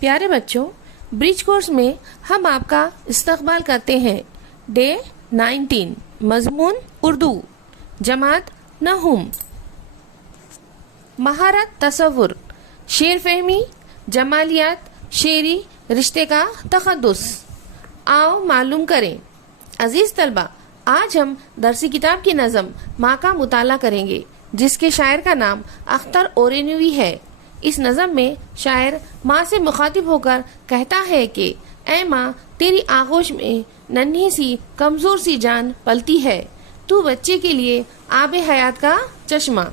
پیارے بچوں، برج کورس میں ہم آپ کا استقبال کرتے ہیں۔ ڈے 19، مضمون اردو، جماعت نہم، مہارت تصور، شعر فہمی، جمالیات، شعری رشتے کا تقدس۔ آؤ معلوم کریں۔ عزیز طلبہ، آج ہم درسی کتاب کی نظم ماں کا مطالعہ کریں گے، جس کے شاعر کا نام اختر اورینوی ہے۔ اس نظم میں شاعر ماں سے مخاطب ہو کر کہتا ہے کہ اے ماں، تیری آغوش میں ننھی سی کمزور سی جان پلتی ہے، تو بچے کے لیے آب حیات کا چشمہ۔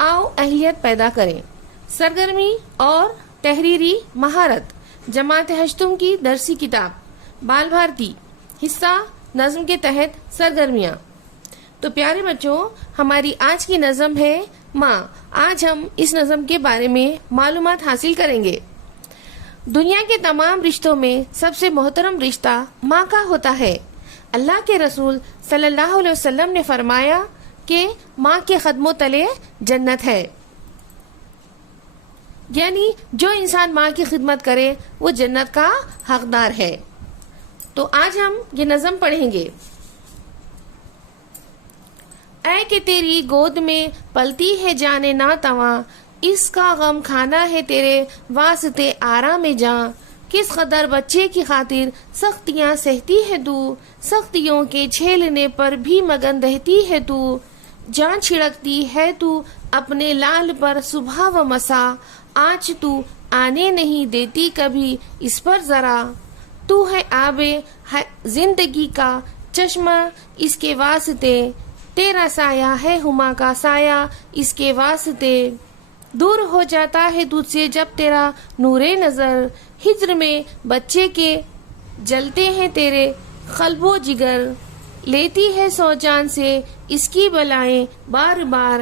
آؤ اہلیت پیدا کریں۔ سرگرمی اور تحریری مہارت، جماعت ہشتم کی درسی کتاب، بال بھارتی، حصہ نظم کے تحت سرگرمیاں۔ تو پیارے بچوں، ہماری آج کی نظم ہے ماں۔ آج ہم اس نظم کے بارے میں معلومات حاصل کریں گے۔ دنیا کے تمام رشتوں میں سب سے محترم رشتہ ماں کا ہوتا ہے۔ اللہ کے رسول صلی اللہ علیہ وسلم نے فرمایا کہ ماں کے قدموں تلے جنت ہے، یعنی جو انسان ماں کی خدمت کرے وہ جنت کا حقدار ہے۔ تو آج ہم یہ نظم پڑھیں گے۔ اے کہ تیری گود میں پلتی ہے جانے ناتواں، اس کا غم کھانا ہے تیرے واسطے آرام جاں۔ کس قدر بچے کی خاطر سختیاں سہتی ہے تو، سختیوں کے جھیلنے پر بھی مگن رہتی ہے تو۔ جان چھڑکتی ہے تو اپنے لال پر صبح و مسا، آج تو آنے نہیں دیتی کبھی اس پر ذرا۔ تو ہے آب زندگی کا چشمہ اس کے واسطے، تیرا سایہ ہے ہما کا سایہ اس کے واسطے۔ دور ہو جاتا ہے تجھ سے جب تیرا نور نظر، ہجر میں بچے کے جلتے ہیں تیرے قلب و جگر۔ لیتی ہے سو جان سے اس کی بلائیں بار بار،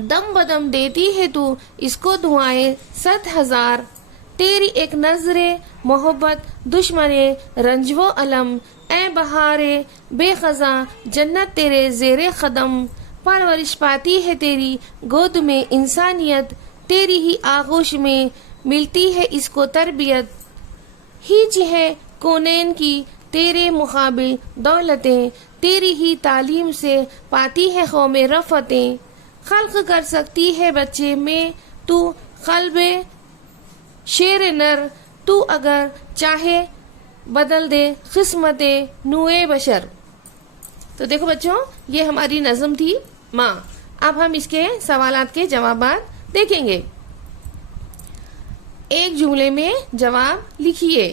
دم بدم دیتی ہے تو اس کو دعائیں 100,000۔ تیری ایک نظر محبت دشمن رنج و علم، اے بہارے بے خزاں جنت تیرے زیر قدم۔ پرورش پاتی ہے تیری گود میں انسانیت، تیری ہی آغوش میں ملتی ہے اس کو تربیت۔ ہیچ ہے کونین کی تیرے مقابل دولتیں، تیری ہی تعلیم سے پاتی ہے قوم رفتیں۔ خلق کر سکتی ہے بچے میں تو قلب شیر نر، تو اگر چاہے بدل دے قسمت نوع بشر۔ تو دیکھو بچوں، یہ ہماری نظم تھی ماں۔ اب ہم اس کے سوالات کے جوابات دیکھیں گے۔ ایک جملے میں جواب لکھیے۔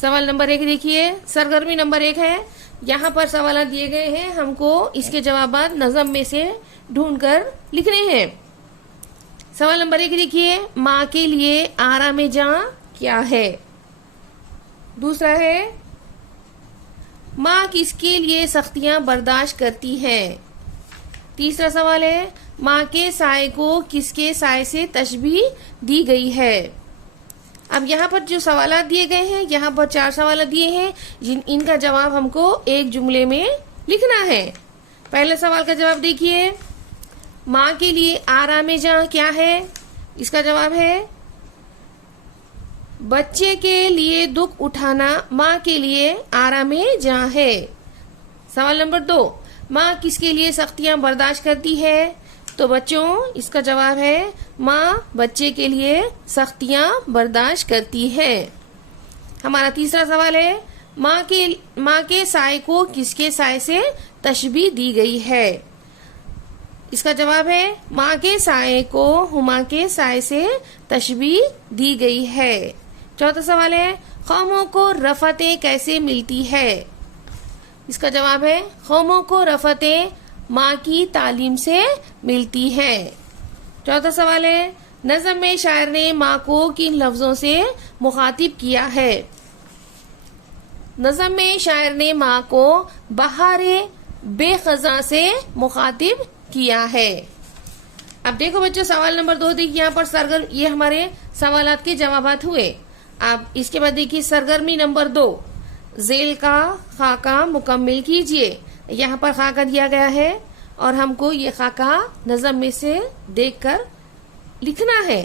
سوال نمبر 1 دیکھیے، سرگرمی نمبر 1 ہے۔ یہاں پر سوالات دیے گئے ہیں، ہم کو اس کے جوابات نظم میں سے ڈھونڈ کر لکھنے ہیں۔ سوال نمبر 1 دیکھیے، ماں کے لیے آرام جاں کیا ہے؟ دوسرا ہے، ماں کس کے لیے سختیاں برداشت کرتی ہے؟ تیسرا سوال ہے، ماں کے سائے کو کس کے سائے سے تشبیہ دی گئی ہے؟ اب یہاں پر جو سوالات دیے گئے ہیں، یہاں پر 4 سوالات دیے ہیں، ان کا جواب ہم کو ایک جملے میں لکھنا ہے۔ پہلے سوال کا جواب دیکھیے، ماں کے لیے آرام جاں کیا ہے؟ اس کا جواب ہے، بچے کے لیے دکھ اٹھانا ماں کے لیے آرام جاں ہے۔ سوال نمبر 2، ماں کس کے لیے سختیاں برداشت کرتی ہے؟ تو بچوں، اس کا جواب ہے، ماں بچے کے لیے سختیاں برداشت کرتی ہے۔ ہمارا تیسرا سوال ہے، ماں کے سائے کو کس کے سائے سے تشبیہ دی گئی ہے؟ اس کا جواب ہے، ماں کے سائے کو ہما کے سائے سے تشبیہ دی گئی ہے۔ چوتھا سوال ہے، قوموں کو رفتیں کیسے ملتی ہے؟ اس کا جواب ہے، قوموں کو رفتیں ماں کی تعلیم سے ملتی ہے۔ چوتھا سوال ہے، نظم میں شاعر نے ماں کو کن لفظوں سے مخاطب کیا ہے؟ نظم میں شاعر نے ماں کو بہار بے خزاں سے مخاطب کیا ہے۔ اب دیکھو بچوں، سوال نمبر 2 دیکھیے، یہاں پر یہ ہمارے سوالات کے جوابات ہوئے۔ اب اس کے بعد دیکھیے سرگرمی نمبر 2، ذیل کا خاکہ مکمل کیجیے۔ یہاں پر خاکہ دیا گیا ہے اور ہم کو یہ خاکہ نظم میں سے دیکھ کر لکھنا ہے۔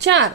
4,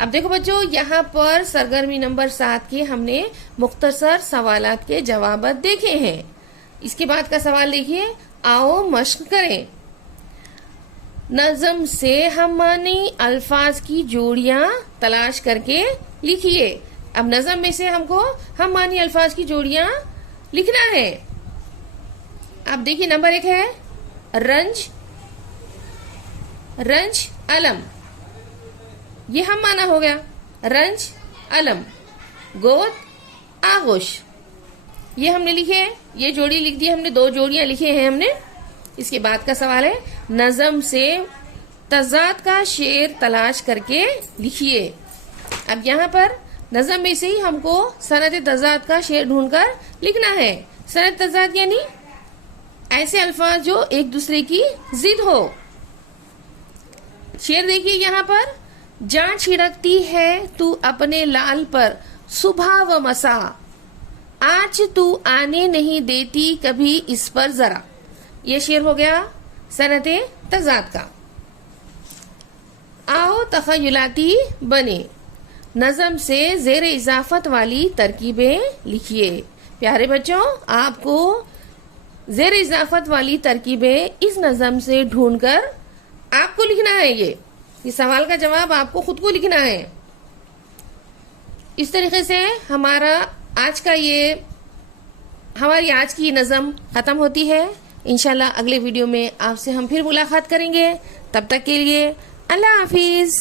اب دیکھو بچوں، یہاں پر سرگرمی نمبر 7 کے ہم نے مختصر سوالات کے جوابات دیکھے ہیں. اس کے بعد کا سوال دیکھیے، آؤ مشق کریں. نظم سے ہم معنی الفاظ کی جوڑیاں تلاش کر کے لکھیے. اب نظم میں سے ہم کو ہم معنی الفاظ کی جوڑیاں لکھنا ہے. اب دیکھیے نمبر 1 ہے رنج. رنج علم، یہ ہم معنی ہو گیا. رنج علم. گود آغوش، یہ ہم نے لکھے، یہ جوڑی لکھ دی ہم نے، 2 جوڑیاں لکھے ہیں ہم نے. اس کے بعد کا سوال ہے نظم سے تضاد کا شعر تلاش کر کے لکھیے. اب یہاں پر نظم میں سے ہی ہم کو صنعت تضاد کا شعر ڈھونڈ کر لکھنا ہے. صنعت تضاد یعنی ایسے الفاظ جو ایک دوسرے کی ضد ہو. شعر دیکھیے یہاں پر، جان چھڑکتی ہے تو اپنے لال پر صبح و مسا، آج تو آنے نہیں دیتی کبھی اس پر ذرا. یہ شعر ہو گیا صنعت تضاد کا. آؤ تخیلاتی بنے. نظم سے زیر اضافت والی ترکیبیں لکھیے. پیارے بچوں، آپ کو زیر اضافت والی ترکیبیں اس نظم سے ڈھونڈ کر آپ کو لکھنا ہے. یہ سوال کا جواب آپ کو خود کو لکھنا ہے. اس طریقے سے ہماری آج کی نظم ختم ہوتی ہے. انشاءاللہ اگلے ویڈیو میں آپ سے ہم پھر ملاقات کریں گے. تب تک کے لیے اللہ حافظ.